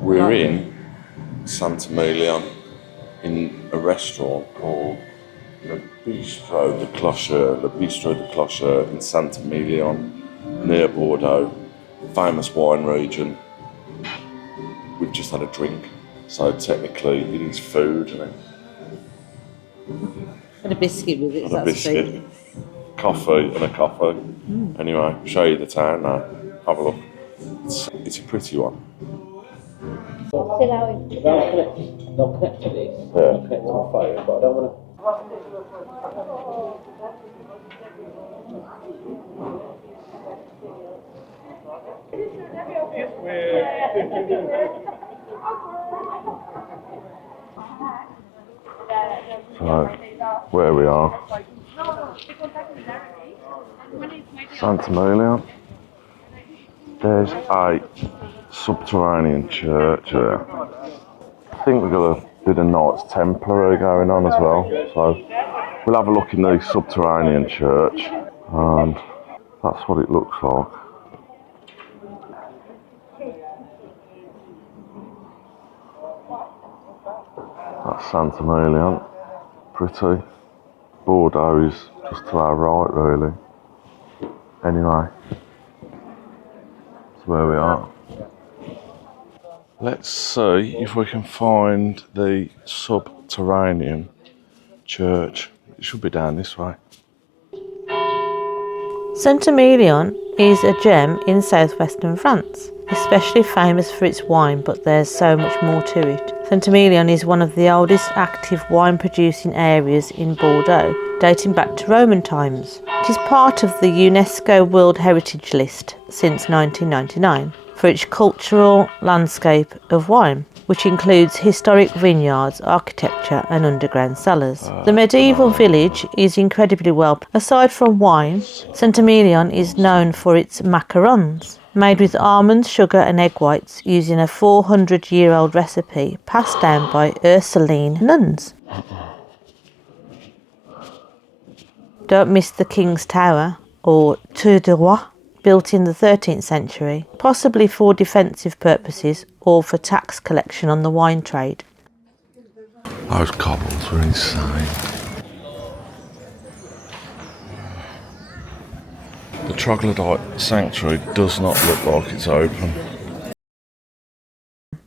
We're in Saint-Émilion in a restaurant called Le Bistro de Clocher in Saint-Émilion near Bordeaux, famous wine region. We've just had a drink, so technically it is food, isn't it? And a biscuit with it. And a biscuit, coffee and a coffee. Anyway, show you the town now. Have a look. It's a pretty one. Not connect to this. Yeah. Not connect to my phone, but I don't want to. So, where we are, Saint-Émilion. There's a subterranean church there. I think we've got a bit of Knights Templar going on as well. So we'll have a look in the subterranean church, and that's what it looks like. That's Saint-Émilion. Pretty. Bordeaux is just to our right, really. Anyway, that's where we are. Let's see if we can find the subterranean church. It should be down this way. Saint-Émilion is a gem in southwestern France, especially famous for its wine, but there's so much more to it. Saint-Émilion is one of the oldest active wine producing areas in Bordeaux, dating back to Roman times. It is part of the UNESCO World Heritage List since 1999 for its cultural landscape of wine, which includes historic vineyards, architecture and underground cellars. The medieval village is incredibly well. Aside from wine, Saint-Émilion is known for its macarons, made with almonds, sugar and egg whites using a 400-year-old recipe passed down by Ursuline nuns. Don't miss the King's Tower, or Tour du Roi, built in the 13th century, possibly for defensive purposes or for tax collection on the wine trade. Those cobbles were insane. The troglodyte sanctuary does not look like it's open.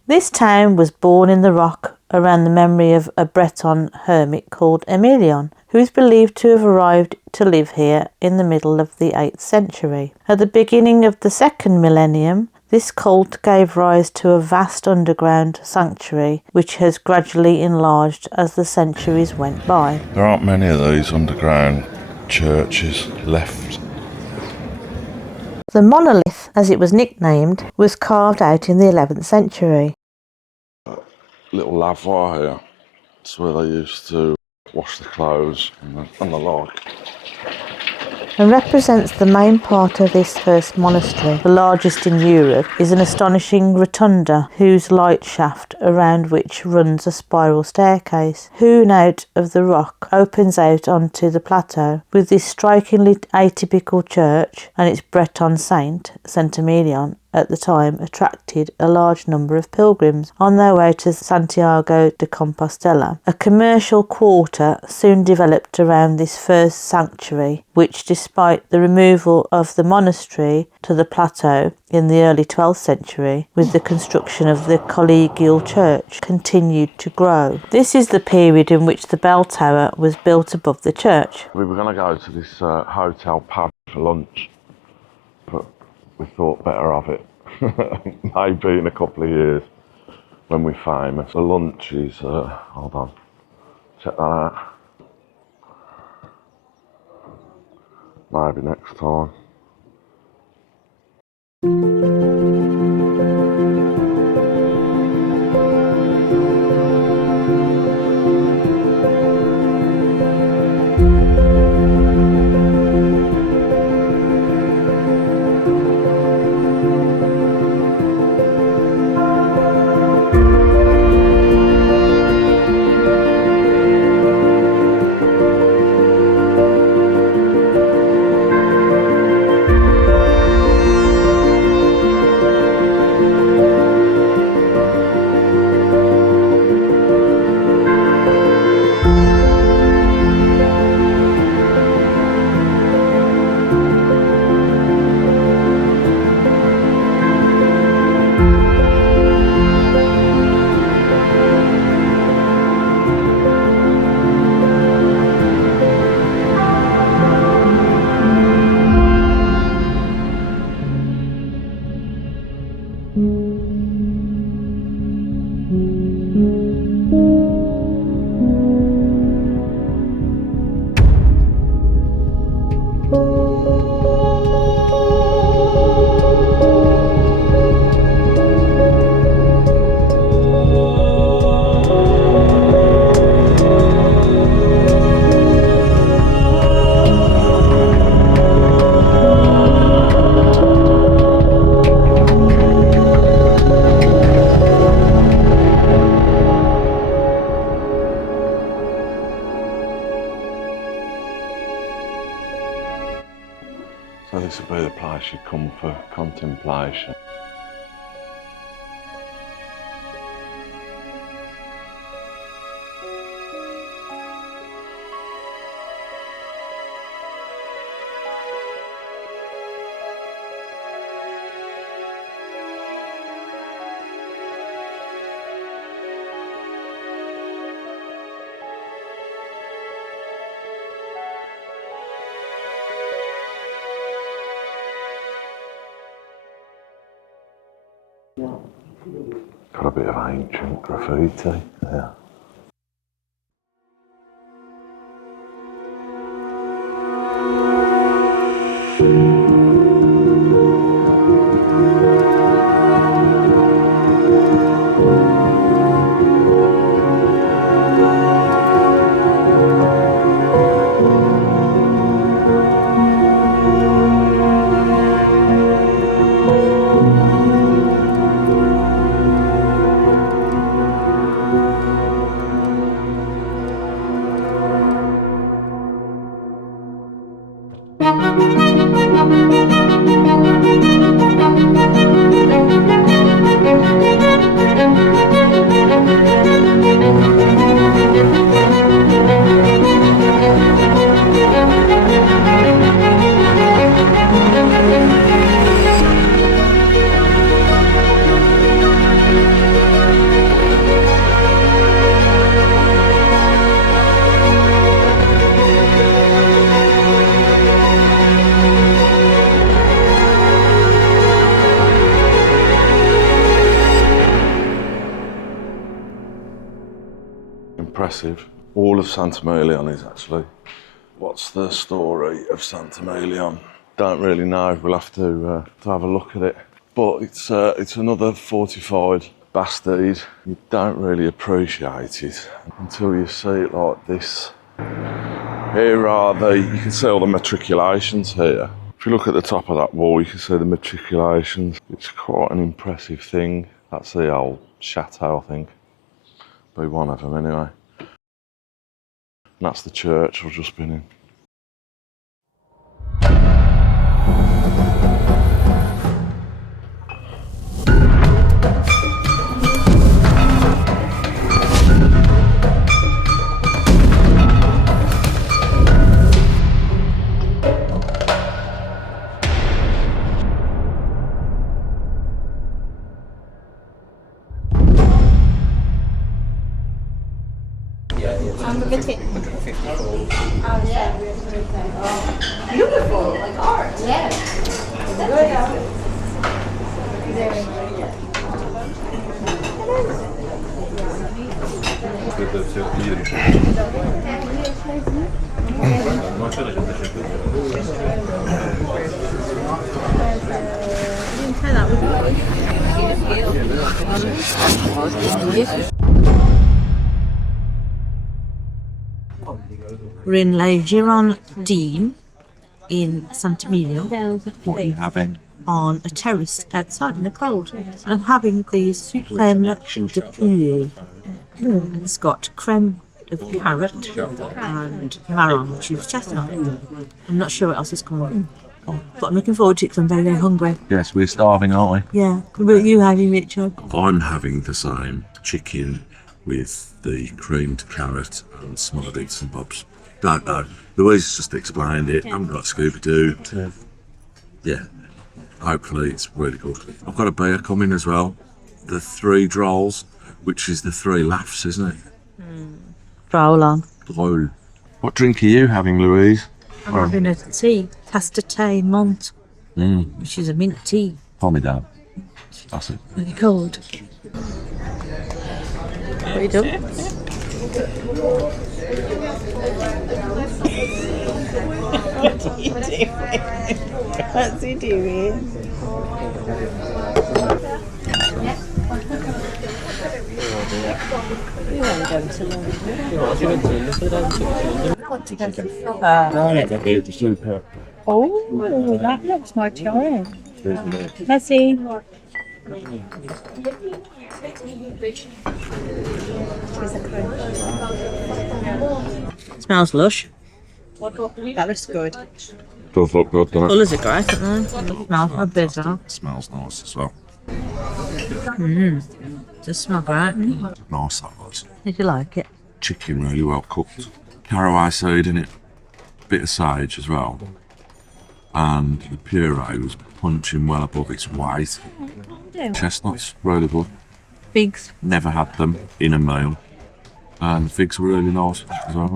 This town was born in the rock around the memory of a Breton hermit called Emilion, who is believed to have arrived to live here in the middle of the 8th century. At the beginning of the 2nd millennium, this cult gave rise to a vast underground sanctuary, which has gradually enlarged as the centuries went by. There aren't many of these underground churches left. The monolith, as it was nicknamed, was carved out in the 11th century. Little lavoir here. It's where they used to wash the clothes and the like. And represents the main part of this first monastery. The largest in Europe is an astonishing rotunda whose light shaft, around which runs a spiral staircase, hewn out of the rock, opens out onto the plateau. With this strikingly atypical church and its Breton saint, Saint-Émilion, at the time attracted a large number of pilgrims on their way to Santiago de Compostela. A commercial quarter soon developed around this first sanctuary, which, despite the removal of the monastery to the plateau in the early 12th century, with the construction of the collegial church, continued to grow. This is the period in which the bell tower was built above the church. We were going to go to this hotel pub for lunch, but we thought better of it. Maybe in a couple of years when we're famous. The lunch is, hold on, check that out. Maybe next time. come for contemplation. Got a bit of ancient graffiti there. Impressive. All of Saint-Émilion is actually. What's the story of Saint-Émilion? Don't really know. We'll have to have a look at it. But it's another fortified bastide. You don't really appreciate it until you see it like this. Here are you can see all the matriculations here. If you look at the top of that wall, you can see the matriculations. It's quite an impressive thing. That's the old chateau, I think. Be one of them anyway. And that's the church I've just been in. Beautiful, like art. Yeah. We're in Les Giron'dines in Saint-Émilion. What are you having? On a terrace outside in the cold. And I'm having these creme de poulet. It's got creme of carrot and marron, which is chestnut. I'm not sure what else is coming. But I'm looking forward to it because I'm very, very hungry. Yes, we're starving, aren't we? Yeah. What about you having, Richard? I'm having the same chicken with the creamed carrot and some other bits and bobs. Don't know. Louise just explained it. I haven't got Scooby-Doo. Yeah. Hopefully it's really good. I've got a beer coming as well. The 3 drolls, which is the 3 laughs, isn't it? Roll on. Drôle. What drink are you having, Louise? I'm having a tea. Taste Monte, which is a mint tea. Formidable. That's it. Very cold. What are you doing? What are you doing? What's he doing? We want to go to London. Oh, that looks mighty orange. Merci. Smells lush. That looks good. Does look good, doesn't it? Colours are great, aren't they? It smells a bit as well. It smells nice as well. Does smell great. Nice that was. Did you like it? Chicken really well cooked. Caraway seed in it. Bit of sage as well. And the puree was punching well above its weight. Chestnuts, really good. Figs. Never had them in a meal. And the figs were really nice as well.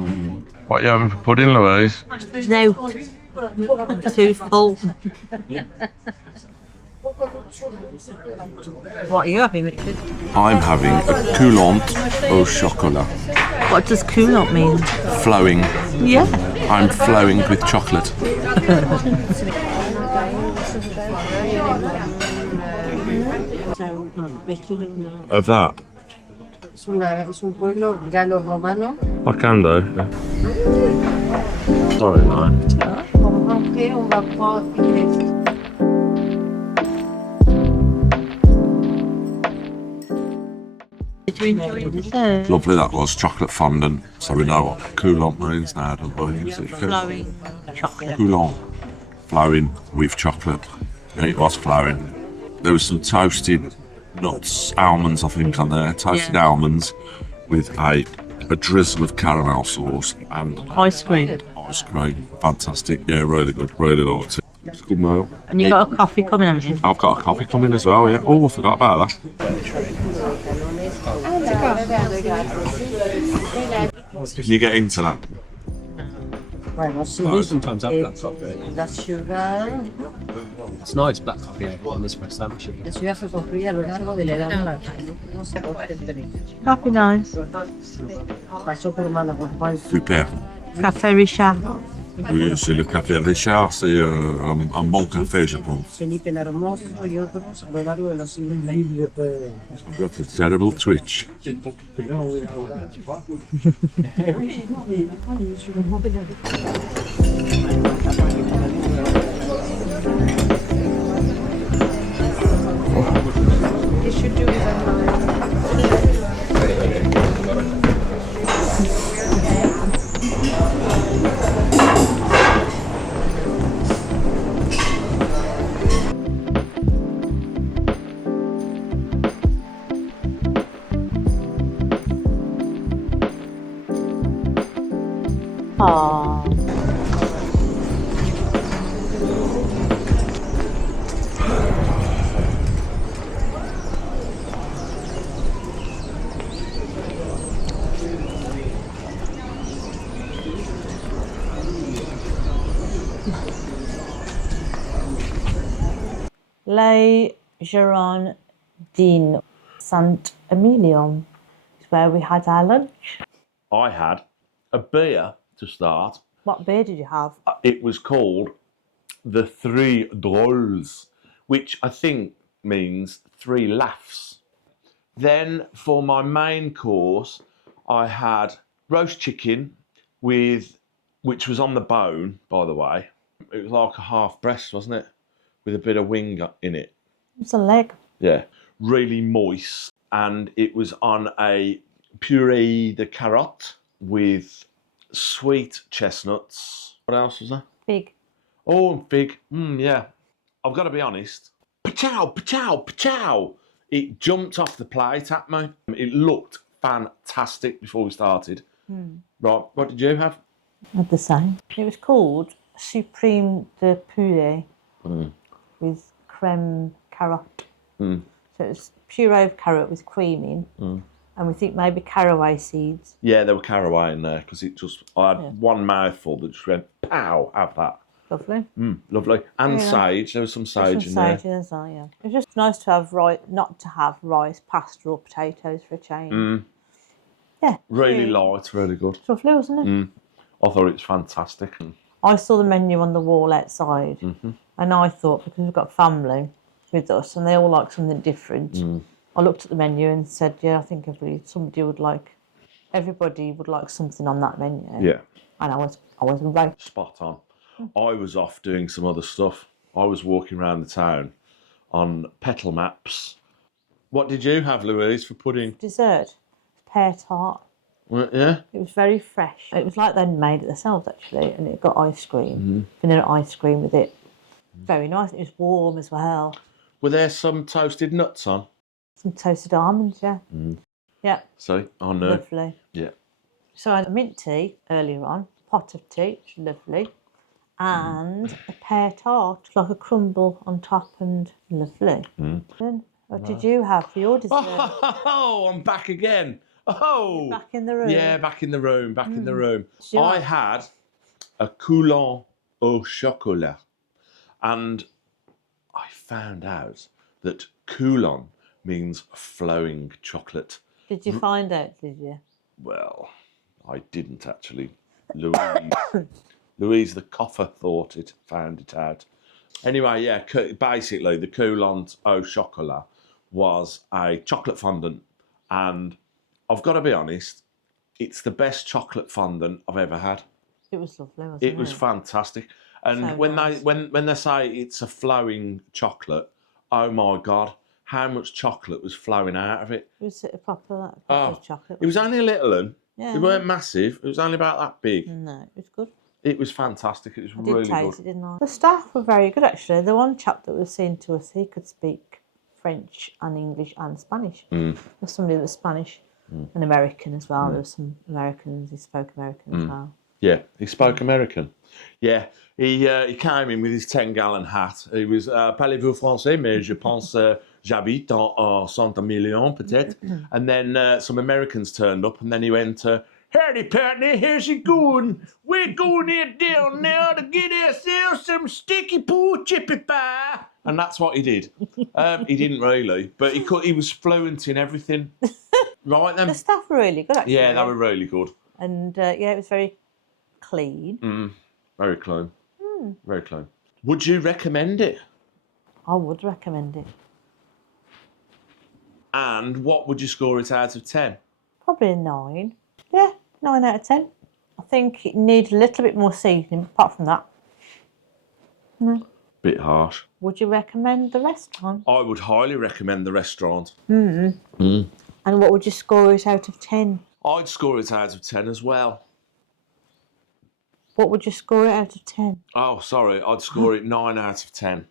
What are you having for pudding, Louise? No. I'm too full. What are you having, Richard? I'm having a coulant au chocolat. What does coulant mean? Flowing. Yeah. I'm flowing with chocolate. Of that? Es un pueblo galo-romano. I can do. Sorry, no. Aunque on va pas finir. Did you enjoy the dessert? Lovely that was, chocolate fondant. So we know what coulant means now, don't we? Flowing chocolate. Coulant. Flowing with chocolate. And it was flowing. There was some toasted nuts, almonds I think on there. Toasted almonds with a drizzle of caramel sauce and Ice cream. ice cream. Fantastic. Yeah, really good. Really liked it. It's a good meal. And you got a coffee coming, haven't you? I've got a coffee coming as well, yeah. Oh, I forgot about that. Can you get into that? Bueno, sí. Sometimes have black coffee. La ciudad, It's nice black coffee on espresso machine. la ciudad fue construida a lo largo de la edad. No se Coffee nice. pasó por manos Super. Café Richard. Oui, c'est le café Richard, c'est un bon café, je pense. Felipe el Hermoso y otros a lo largo de los siglos. I've got a terrible twitch. Aww. Les Giron'dines, Saint-Émilion is where we had our lunch. I had a beer to start. What beer did you have? It was called the Three Drôles, which I think means three laughs. Then for my main course, I had roast chicken which was on the bone, by the way. It was like a half breast, wasn't it? With a bit of wing in it. It's a leg. Yeah, really moist. And it was on a puree de carotte with sweet chestnuts. What else was there? Fig. Oh, and fig. Yeah. I've got to be honest. Pachow, pachow, pachow. It jumped off the plate at me. It looked fantastic before we started. Right, what did you have? Not the same. It was called Supreme de Poulet with creme carotte. So it was puree of carrot with cream in. And we think maybe caraway seeds. Yeah, there were caraway in there because I had one mouthful that just went, pow, have that. Lovely. Lovely. And sage, there was some sage in there. Sage as well, yeah. It was just nice to have not to have rice, pasta or potatoes for a change. Yeah. Really light, really good. It's lovely, wasn't it? I thought it was fantastic. I saw the menu on the wall outside and I thought, because we've got family with us and they all like something different, I looked at the menu and said, yeah, I think everybody would like something on that menu. Yeah. And I was right. Spot on. I was off doing some other stuff. I was walking around the town on petal maps. What did you have, Louise, for pudding? Dessert, pear tart. Well, yeah. It was very fresh. It was like they'd made it themselves, actually, and it got ice cream. Vanilla ice cream with it. Very nice. It was warm as well. Were there some toasted nuts on? Some toasted almonds, yeah. Yeah. See, I know. Lovely. Yeah. So I had a mint tea earlier on, pot of tea, which was lovely, and a pear tart, like a crumble on top, and lovely. Then what did you have for your dessert? Oh, I'm back again. Oh, Back in the room. Yeah, back in the room. Back in the room. Sure. I had a coulant au chocolat, and I found out that coulant means flowing chocolate. Did you find out? Did you? Well, I didn't actually. Louise the coffer found it out. Anyway, yeah, basically the coulant au chocolat was a chocolate fondant, and I've got to be honest, it's the best chocolate fondant I've ever had. It was lovely, wasn't it? It was fantastic. And So when nice. when they say it's a flowing chocolate, oh my God, how much chocolate was flowing out of it. It was a proper chocolate. It was only a little one. Yeah. It weren't massive. It was only about that big. No, it was good. It was fantastic. It was I did really taste good. it, didn't I? The staff were very good, actually. The one chap that was seen to us, he could speak French and English and Spanish. There was somebody that was Spanish and American as well. There were some Americans, he spoke American as well. Yeah, he spoke American. Yeah, he came in with his 10-gallon hat. He was parlez-vous français, mais je pense j'habite en Saint-Émilion peut-être. And then some Americans turned up, and then he went, howdy, partner, how's it going? We're going here down now to get ourselves some sticky poo chippy pie. And that's what he did. He didn't really, but he was fluent in everything. Right then? The staff were really good, actually. Yeah, they were really good. And yeah, it was very clean. Very clean. Very clean. Would you recommend it? I would recommend it. And what would you score it out of 10? Probably a 9. Yeah, 9 out of 10. I think it needs a little bit more seasoning, apart from that. Bit harsh. Would you recommend the restaurant? I would highly recommend the restaurant. And what would you score it out of 10? I'd score it out of 10 as well. What would you score it out of 10? Oh, sorry, I'd score it 9 out of 10.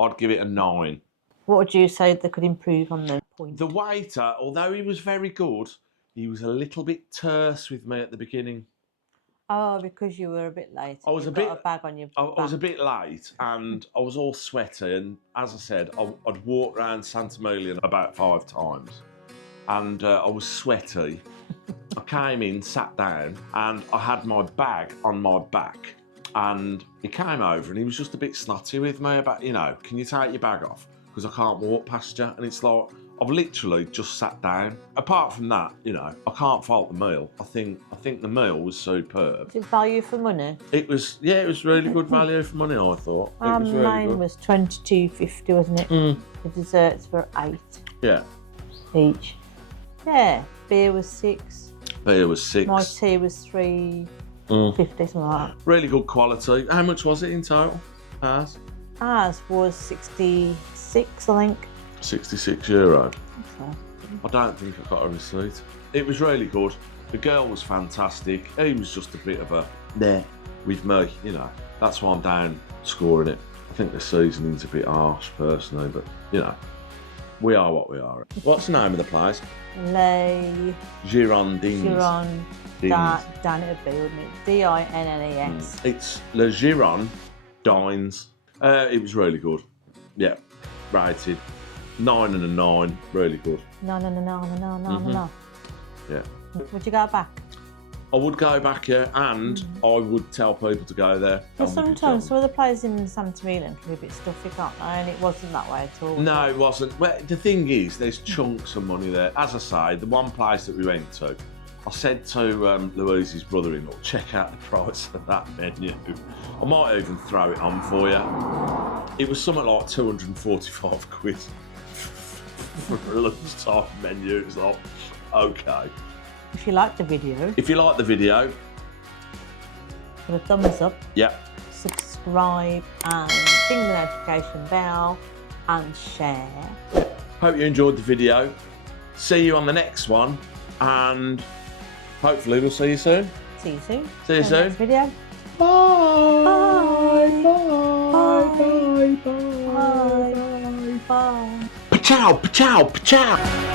I'd give it a 9. What would you say they could improve on the point? The waiter, although he was very good, he was a little bit terse with me at the beginning. Oh, because you were a bit late. I was You a got bit- a bag on your I back. was a bit late and I was all sweaty, and as I said, I'd walked around Saint-Émilion about 5 times and I was sweaty. I came in, sat down, and I had my bag on my back, and he came over and he was just a bit snotty with me about, can you take your bag off? Because I can't walk past you. And it's like, I've literally just sat down. Apart from that, I can't fault the meal. I think the meal was superb. Is it value for money? It was really good value for money, I thought. It was really Mine good. was $22.50, wasn't it? The desserts were 8 Yeah. each. Yeah, beer was 6. Beer was 6. My tea was $3.50, something like that. Really good quality. How much was it in total? Ours? Ours was 66, I think. €66. So, I don't think I got a receipt. It was really good. The girl was fantastic. He was just a bit of a with me, That's why I'm down scoring it. I think the seasoning's a bit harsh personally, but we are what we are. What's the name of the place? Les Giron'dines. Giron'dines. Dan it'd be, wouldn't it? D-I-N-N-E-S. It's Les Giron'dines. It was really good. Yeah, rated 9 and a 9. Really good. No. Yeah. Would you go back? I would go back here, and I would tell people to go there. But sometimes some of the places in Saint-Émilion can be a bit stuffy, can't they? And it wasn't that way at all. No, it wasn't. Well, the thing is, there's chunks of money there. As I say, the one place that we went to, I said to Louise's brother-in-law, check out the price of that menu. I might even throw it on for you. It was something like 245 quid for a lunchtime menu. It was like, okay. If you liked the video, If you like the video, give a thumbs up, yeah, subscribe and ding the notification bell and share. hope you enjoyed the video. See you on the next one, and hopefully we'll see you soon. See you soon. See you In the next soon. video. Bye. Bye. Bye. Bye. Bye. Pachow, pachow, pachow.